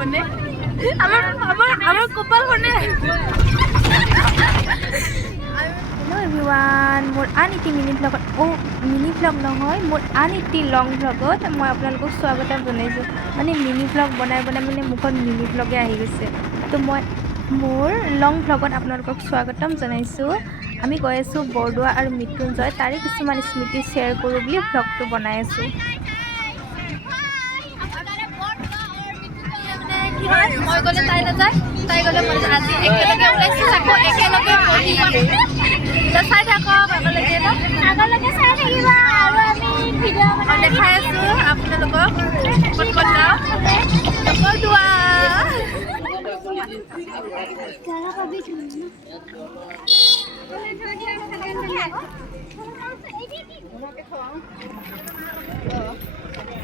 মানে আমাৰ কপাল মানে হেল্ল' এভৰিৱান মোৰ আন এটি মিনি ভ্লগত মিনি ভ্লগ নহয় মোৰ আন এটি লং ভ্লগত মই আপোনালোকক স্বাগতম জনাইছোঁ মানে মিনি ভ্লগ বনাই মানে মুখত মিনি ভ্লগে আহি গৈছে তো মই মোৰ লং ভ্লগত আপোনালোকক স্বাগতম জনাইছোঁ আমি গৈ আছোঁ বৰদোৱা আৰু মৃত্যুঞ্জয় তাৰে কিছুমান স্মৃতি শ্বেয়াৰ কৰোঁ বুলি ভ্লগটো বনাই আছোঁ মই গ'লে তাই নাযায় তাই গ'লে মই আজি একেলগে ওলাইছোঁ আকৌ একেলগে পঢ়ি চাই থাকক আগলৈকে চাই থাকিবা আৰু আমি ভিডিঅ' দেখাই আছোঁ আপোনালোকক ক'ত ক'ত যাওঁ বৰদোৱা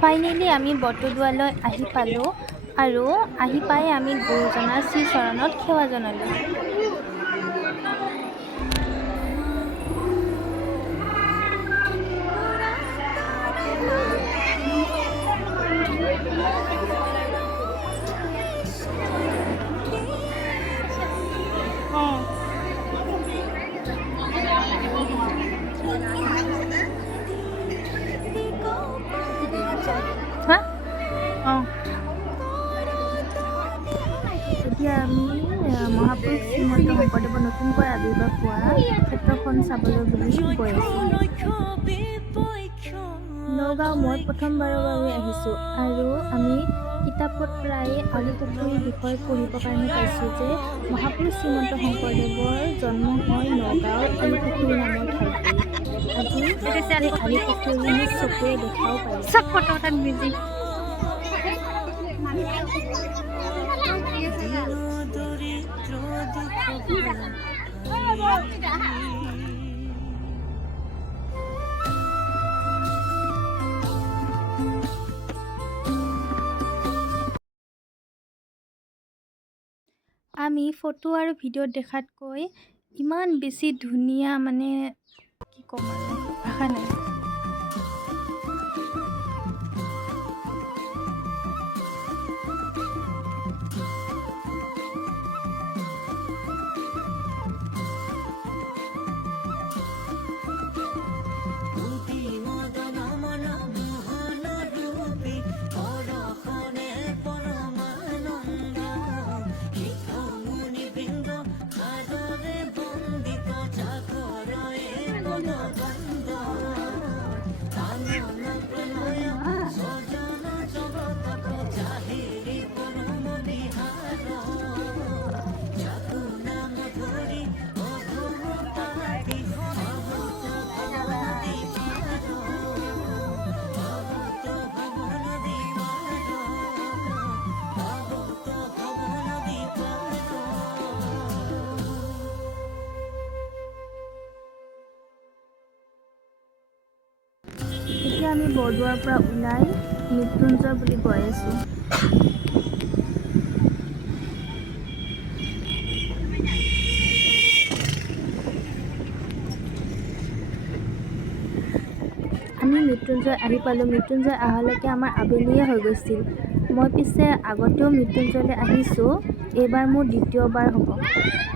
ফাইনেলি আমি বৰদোৱালৈ আহি পালোঁ আৰু আহি পাই আমি গুৰুজনাৰ শ্ৰীচৰণত সেৱা জনালোঁ এতিয়া আমি মহাপুৰুষ শ্ৰীমন্ত শংকৰদেৱৰ নতুনকৈ আৱিৰ্ভাৱ হোৱা ক্ষেত্ৰখন চাবলৈ বুলি গৈ আছোঁ নগাঁও মই প্ৰথমবাৰৰ বাবে আহিছোঁ আৰু আমি কিতাপত প্ৰায়ে আলিপুখুৰীৰ বিষয়ে পঢ়িবৰ কাৰণে পাইছোঁ যে মহাপুৰুষ শ্ৰীমন্ত শংকৰদেৱৰ জন্ম হয় নগাঁৱৰ আলিপুখুৰী নামৰ ঠাইত আজি আলিপুখুৰী নিজ চকুৰে দেখাও পাইছোঁ আমি ফটো আৰু ভিডিঅ'ত দেখাতকৈ ইমান বেছি ধুনীয়া মানে কি ক'ম আৰু ভাষা নাই এতিয়া আমি বৰদোৱাৰ পৰা ওলাই মৃত্যুঞ্জয় বুলি গৈ আছোঁ আমি মৃত্যুঞ্জয় আহি পালোঁ মৃত্যুঞ্জয় অহালৈকে আমাৰ আবেলিয়ে হৈ গৈছিল মই পিছে আগতেও মৃত্যুঞ্জয়লৈ আহিছোঁ এইবাৰ মোৰ দ্বিতীয়বাৰ হ'ব